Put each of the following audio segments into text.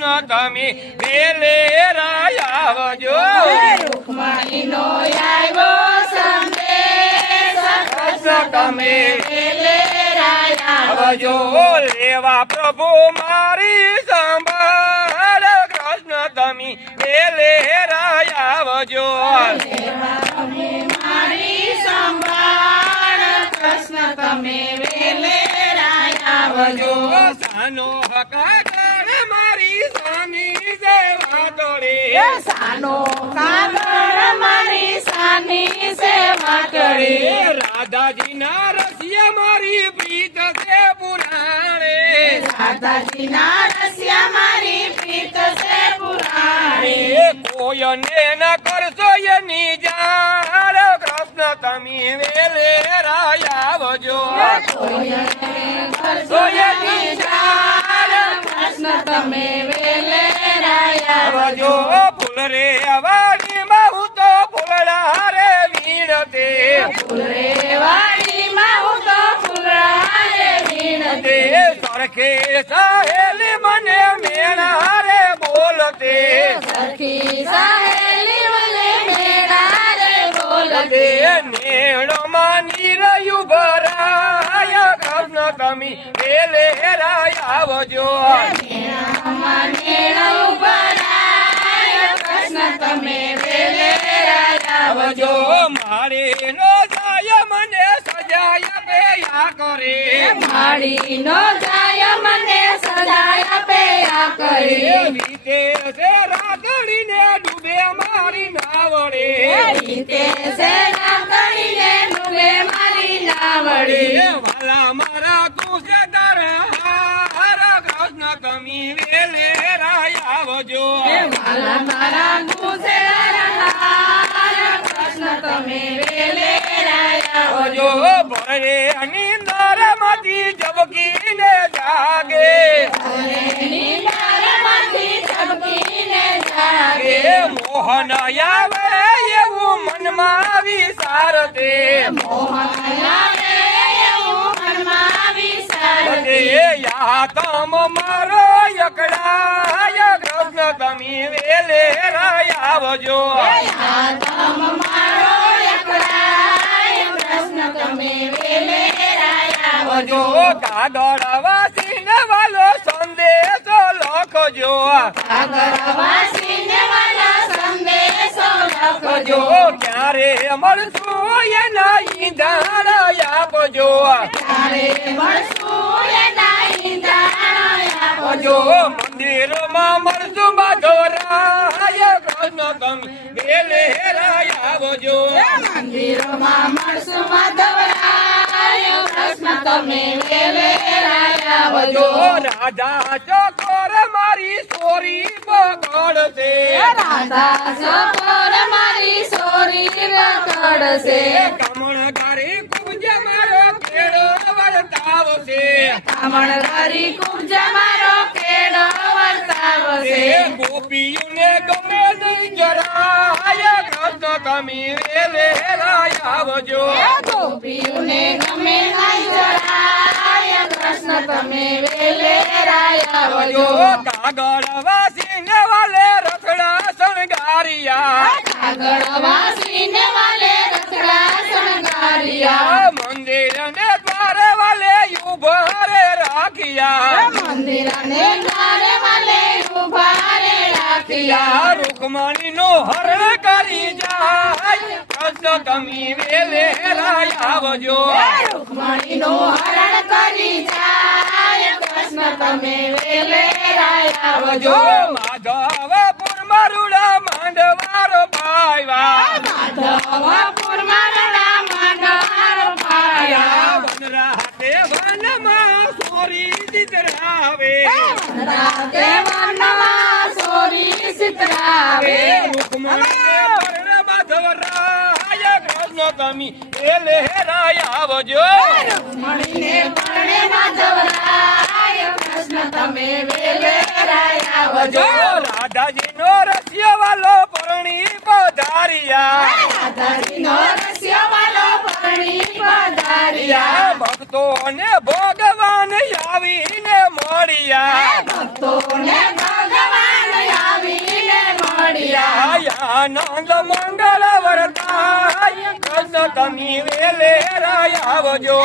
કૃષ્ણ તમે વેલે આવજો રૂકમણીનો આવ્યો સંદેશ કૃષ્ણ તમે વેલે આવજો લેવા પ્રભુ મારી સંભાળ કૃષ્ણ તમે વેલે આવજો મારી સંભાળ કૃષ્ણ તમે વેલે આવજો સાનો હકાકર મારી સાની સેવા કરે સાનો કાગળ મારી સાની સેવા કરે રાધાજીના રસિયા મારી પ્રીત છે પુરાણે રાધાજીના રસિયા મારી પ્રીત છે પુરાણે કોયને ન કરશો એની જાણ કૃષ્ણ તમે વેલે આવજો સોયની જાળ કૃષ્ણ તમે વેલે આવજો ફૂલ રે અવાડીમાં હું તો ફૂલડા રે વીણતે ફૂલ રે વાડીમાં હું તો ફૂલડાએ વીણતે સરખે સહેલી મને મેણા રે બોલતે સખી સહેલી મને મેળા રે બોલતે નેણો માની રહ્યું ભરાય કૃષ્ણ તમે વેલે આવજો મેળા ઉભરાય કૃષ્ણ તમે વેલે આવજો મારે નો જાય મને સજાય પેયા કરે માડી નો જાય મને સજાય પેયા કરી વીતે છે રાગડીને ડૂબે મારી નાવડે રીતે છે નાગણીને ડૂબે મારી નાવડી વાલા મારા તું છે તારા કૃષ્ણ તમે વેલે આવજો વાલા મારા ગુજરાના કૃષ્ણ તમે વેલે આવજો ભરે અનિંદર માંથી જબકીને જાગે નીંદરમાંથી ઝબકીને જાગે મોહન આવે એવું મનમાં વિચારતે મોહન આવે એવું મનમાં વિચારતે યા તમ મારો યકડાય કૃષ્ણ તમે વેલે આવજો તમ મારો એકડાય કૃષ્ણ તમે વેલે આવજો કાગળ વાસીને વાલો સંદેશો લખજો ભાગરવાસીને વાલા સંદેશો લખજો ક્યારે મળશું એના ઈંધણ આપજો ત્યારે મળશું એના ઈંધણ આપજો મંદિરમાં મળશું બાધોરાય કૃષ્ણ તમે વેલે આવજો મંદિરોમાં મળશું માધવરાય કૃષ્ણ તમે વેલે આવજો રાધા ચોકોર મારી સોરી પકડશે રાધા સપોર મારી સોરી રખડશે કમળ ગારી કુંજ મારો કેળો વર્તાવશે કામણ કરી કુંજ મારો કેડો વર્તાવશે ગોપીઓને ગમે નહીં જરાય કૃષ્ણ તમે વેલે આવજો ગોપીઓને ગમે નહીં જરાય કૃષ્ણ તમે વેલે આવજો કાગળ વાસીને વાલે રથડા શણગારિયા કાગળ વાસીને વાલે રથડા શણગારિયા મંદિર ને દ્વારે વાલે ઉભા રે રાખ્યા મંદિર ને દ્વારે વાલે ઉભા રે રાખ્યા રૂકમણી નો હરણ કરી જાય કૃષ્ણ તમે વેલે આવજો રૂકમણી નું હરણ કરી જાય કૃષ્ણ તમે વેલે આવજો માધવપુર મરુડા માંડવારો પાયવા માધવપુર મારડા માંડવારો પાયા વનરાતે વનમાં સોરી ચિતરાવે રાતે વનમાં સોરી સિતરાવે રૂકમણીને પરણે માધવરાય કૃષ્ણ તમે વેલે આવજો રૂકમણીને પરણે માધવરાય કૃષ્ણ તમે વેલે આવજો રાધાજી નો રસ્યો વાલો પરણી પધારિયા રાધાજીનો રસ્યો વાલો પરણી પધાર્યા ભક્તો ને ભગવાન આવીને મળ્યા ભક્તોને ભગવાન આનંદ મંગળ વરતાય કૃષ્ણ તમે વેલે આવજો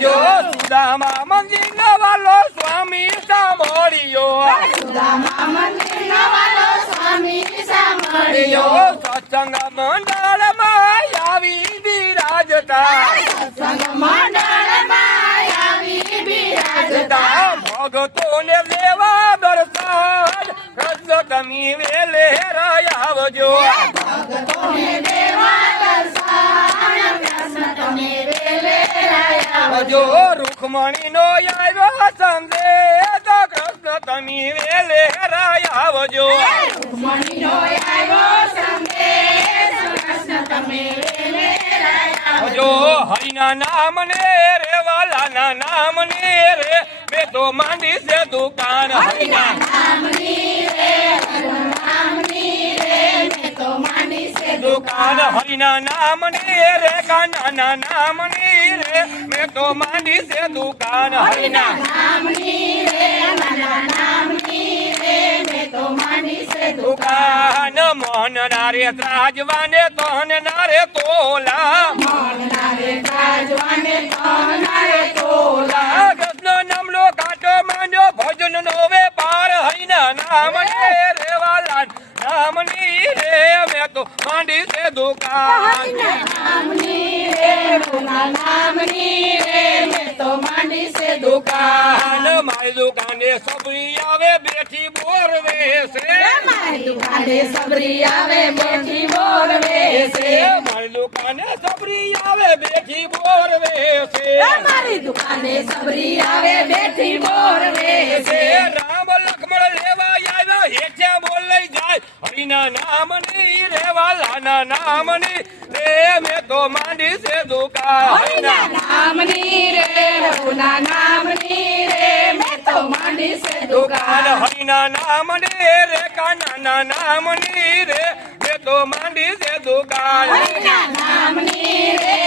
જો સુદામા મંદિર વાલો સ્વામી સાંભળ્યો સત્સંગ મંડળમાં આવી બિરાજતા ભગતોને લેવા દર્શન કૃષ્ણ તમે વેલે આવજો જો રૂકમણી નો આવ્યો સંદેશ કૃષ્ણ તમે વેલે આવજો જો હરિના નામ ને રે વાલાના નામ ને રે મેં તો માંડી છે દુકાન હરિના દુકાન હરિના નામ ની રે કાના નામ ની રે મેં તો માંડી છે દુકાન હરિના દુકાન મોહન નારે ત્રાજવાને તોહન નારે તોલા કૃષ્ણ નામનો કાંટો માંડ્યો ભજન નો વેપાર હરિના નામ ને રે વાલા નામ ની રે મેં તો માંડી છે દુકાન દુકાન મારી દુકાને સબરી આવે બેઠી બોર વેસે મારી દુકાને સબરી આવે બેઠી બોર વેસે મારી દુકાને સબરી આવે બેઠી બોર વેસે મારી દુકાને સબરી આવે બેઠી બોર વેસે રામ લક્ષ્મણ લેવા આવ્યા હેઠ્યા બોલ લઈ જાય હરિના નામ ની રે વાલાના નામ ની રે મેં તો માંડી છે દુકાન હરિના નામ ની રે રઘુના નામ ની રે મેં તો માંડી છે દુકાન હરિના નામ ની રે કાના નામ ની રે મેં તો માંડી છે દુકાન હરિના નામ ની રે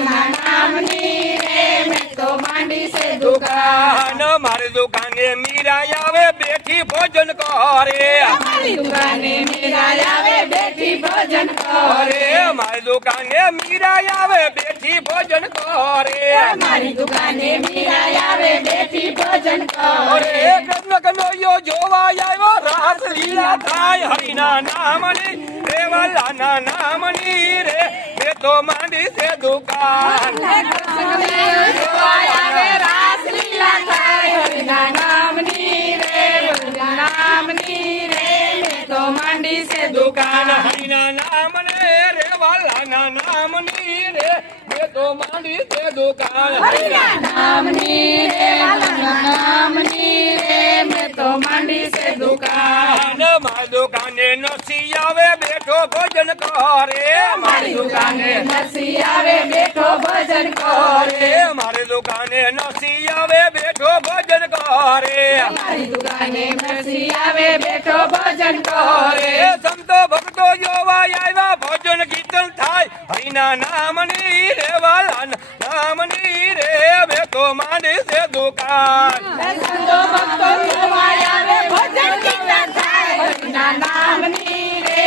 નામ ની રે મેં તો માંડી છે દુકાન મારી દુકાને મીરા આવે બેઠી ભોજન કરે મારી દુકાને મીરા આવે બેઠી ભોજન કરે મારી દુકાને મીરા આવે બેઠી ભોજન કરે મારી દુકાને મીરા આવે બેઠી ભોજન કરે કૃષ્ણ કનૈયો જોવા આવ્યો રાસ લીલા થાય હરિના નામની રે વાલાના નામની રે મેં તો માંડી છે દુકાન જોવા આવે રાસ લીલા થાય હરિના નામની રે નામની રે મેં તો માંડી છે દુકાન હરિના નામ ને રે વાલાના નામની રે મેં તો માંડી છે દુકાન હરિના નામની રે વાલાના નામની રે મેં તો માંડી છે દુકાન મારી દુકાને નરસિંહ આવે બેઠો ભોજન કરે મારી દુકાને નરસિંહ આવે બેઠો ભોજન કરે મારી દુકાને નરસિંહ આવે બેઠો ભોજન કરે મારી દુકાને નરસિંહ આવે બેઠો ભોજન કરે સંતો ભક્તો જોવા આવ્યા ભોજન કીર્તન થાય હરિના નામની રે વાલાના નામની રે મેં તો માંડી છે દુકાન સંતો ભક્તો જોવા આવે ભોજન કીર્તન થાય હરિના નામની રે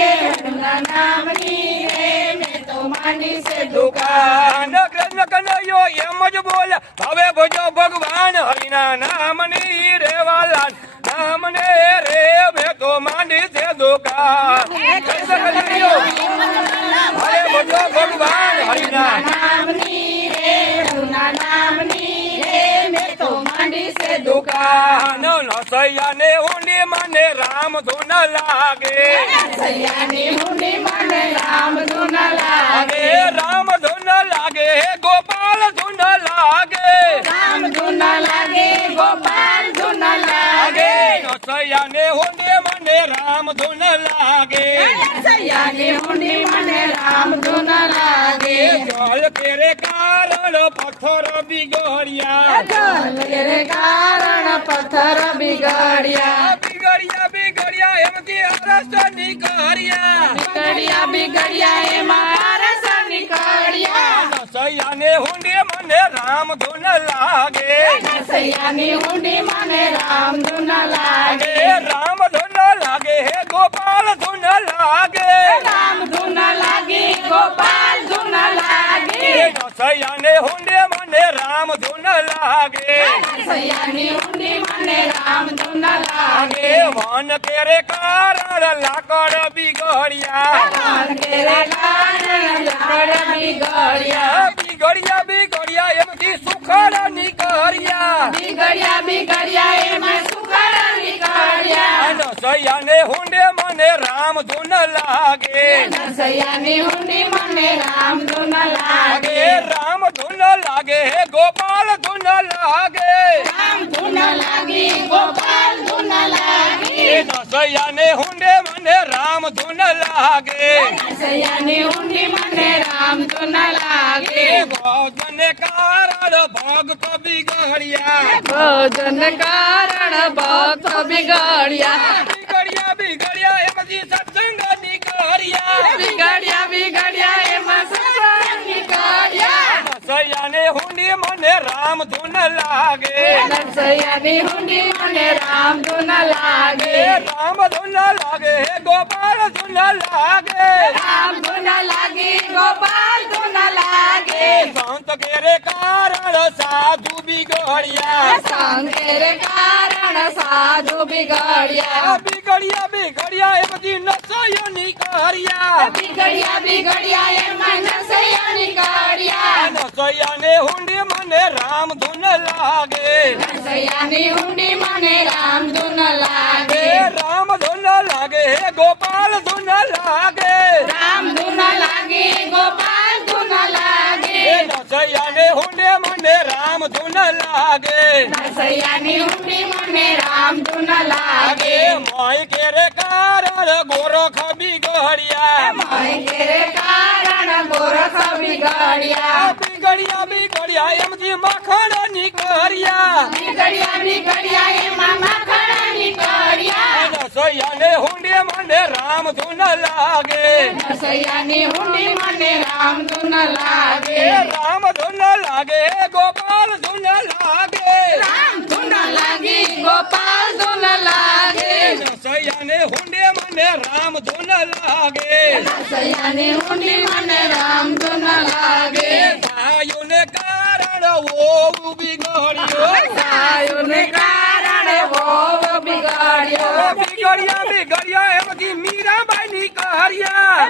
નામની રે મેં તો માંડી છે દુકાન કૃષ્ણ કનૈયો એમ જ બોલે હવે ભજો ભગવાન હરિના નામની રે વાલા નામને રે મેં તો માંડી છે દુકાન કૃષ્ણ કનૈયો હવે ભજો ભગવાન હરિના નામની રે નામની રે મેં તો માંડી છે દુકાન નસૈયાને ઊંડી મને રામ ધૂન લાગે નસૈયાને ઊંડી મને રામ ધૂન લાગે રામ ધૂન લાગે ગોપાલ ધૂન લાગે રામ ધૂન લાગે ગોપાલ ધૂન લાગે નસૈયાને ઊંડી મને રામ ધૂન લાગે નસૈયાને ઊંડી મને રામ ધૂન લાગે જલ કેરે કારણ પથ્થર બિગડ્યા જલ કેરે કારણ પથ્થર બિગડ્યા બિગડ્યા બિગડ્યા એમથી અરસ નીકળ્યા બિગડ્યા બિગડ્યા એમાં અરસ નીકળ્યા નરસૈયાને હુંડી મને રામ ધૂન લાગે નરસૈયાની હુંડી મને રામ ધૂન લાગે રામ ધૂન લાગે હે ગોપાલ ધૂન લાગે રામ ધૂન લાગી ગોપાલ ધૂન લાગી નરસૈયાને હુંડી મને રામ ધૂન લાગે નરસૈયાની હુંડી મને રામ ધૂન લાગે વન કેરે કારણ લાકડ બિગડ્યા મન કેરે કારણ લાકડ બિગડ્યા બિગડ્યા એમથી સુખડ નીકળ્યા બિગડ્યા એમાં સુખડ નીકળ્યા નરસૈયાને હુંડે મને રામ ધૂન લાગે નરસૈયાની હુંડી મને રામ ધૂન લાગે રામ ધૂન લાગે હે ગોપાલ ધૂન લાગે રામ ધૂન લાગી ગોપાલ ધૂન લાગી નરસૈયાને હુંડે મને રામ ધૂન લાગે નરસૈયાની હુંડી મને રામ ધૂન લાગે ભોજન કારણ ભક્ત બિગડ્યા ભોજન કારણ ભક્ત બિગડ્યા બિગડ્યા એમથી સત્સંગ નીકળ્યા બિગડ્યા એમાં સત્સંગ નીકળ્યા નરસૈયાને હુંડી મને રામ ધૂન લાગે નરસૈયાની હુંડી મને રામ ધૂન લાગે રામ ધૂન લાગે હે ગોપાલ ધૂન લાગે રામ ધૂન લાગી ગોપાલ ધૂન લાગે સંત કેરે કારણ સાધુ બિગડ્યા સંકેરે કારણ સાધુ બિગડ્યા બિગડ્યા એમથી નરસૈયા નીકળ્યા બિગડ્યા એમાં નરસૈયા નીકળ્યા નરસૈયાને હુંડી મને રામ ધૂન લાગે નરસૈયાની હુંડી મને રામ ધૂન લાગે રામ ધૂન લાગે હે ગોપાલ ધૂન લાગે રામ ધૂન લાગી ગોપાલ ધૂન લાગે નરસૈયાને હુંડે મને રામ ધૂન લાગે નરસૈયાની હુંડી મને રામ ધૂન લાગે મોય કેરે કારણ ગોરખ બિગડ્યા કેરે કારણ ગોરખ બિગડ્યા બિગડ્યા એમથી મખણ નીકળ્યા બિગડ્યા એમાં માખણ નીકળ્યા નરસૈયાને હુંડે મને રામ ધૂન લાગે નરસૈયાની હુંડી મને રામ ધૂન લાગે રામ ધૂન લાગે ગોપાલ ધૂન લાગે રામ ધૂન લાગી ગોપાલ ધૂન લાગે નરસૈયાને હુંડે મને રામ ધૂન લાગે નરસૈયાની હુંડી મને રામ ધૂન લાગે ગાયોને કારણ ઓવું બિગડ્યો ગાયોને કારણે હોવ બિગડ્યો બિગડ્યા એમથી મીરાબાઈ નીકળ્યા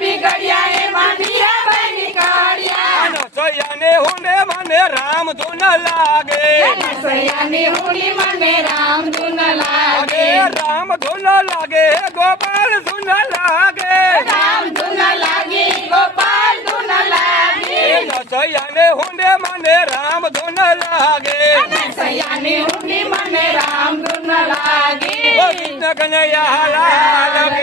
બિગડ્યા એમાં મીરાબાઈ નીકળ્યા નરસૈયાને હુંડે મને રામ ધૂન લાગે નરસૈયાની હુંડી મને રામ ધૂન લાગે રામ ધૂન લાગે ગોપાલ ધૂન લાગે રામ ધૂન લાગી ગોપાલ ધૂન લાગી નરસૈયાને હુંડે મને રામ ધૂન લાગે નરસૈયાની હુંડી મને રામ ધૂન લાગી કૃષ્ણ કનૈયા લાલ કી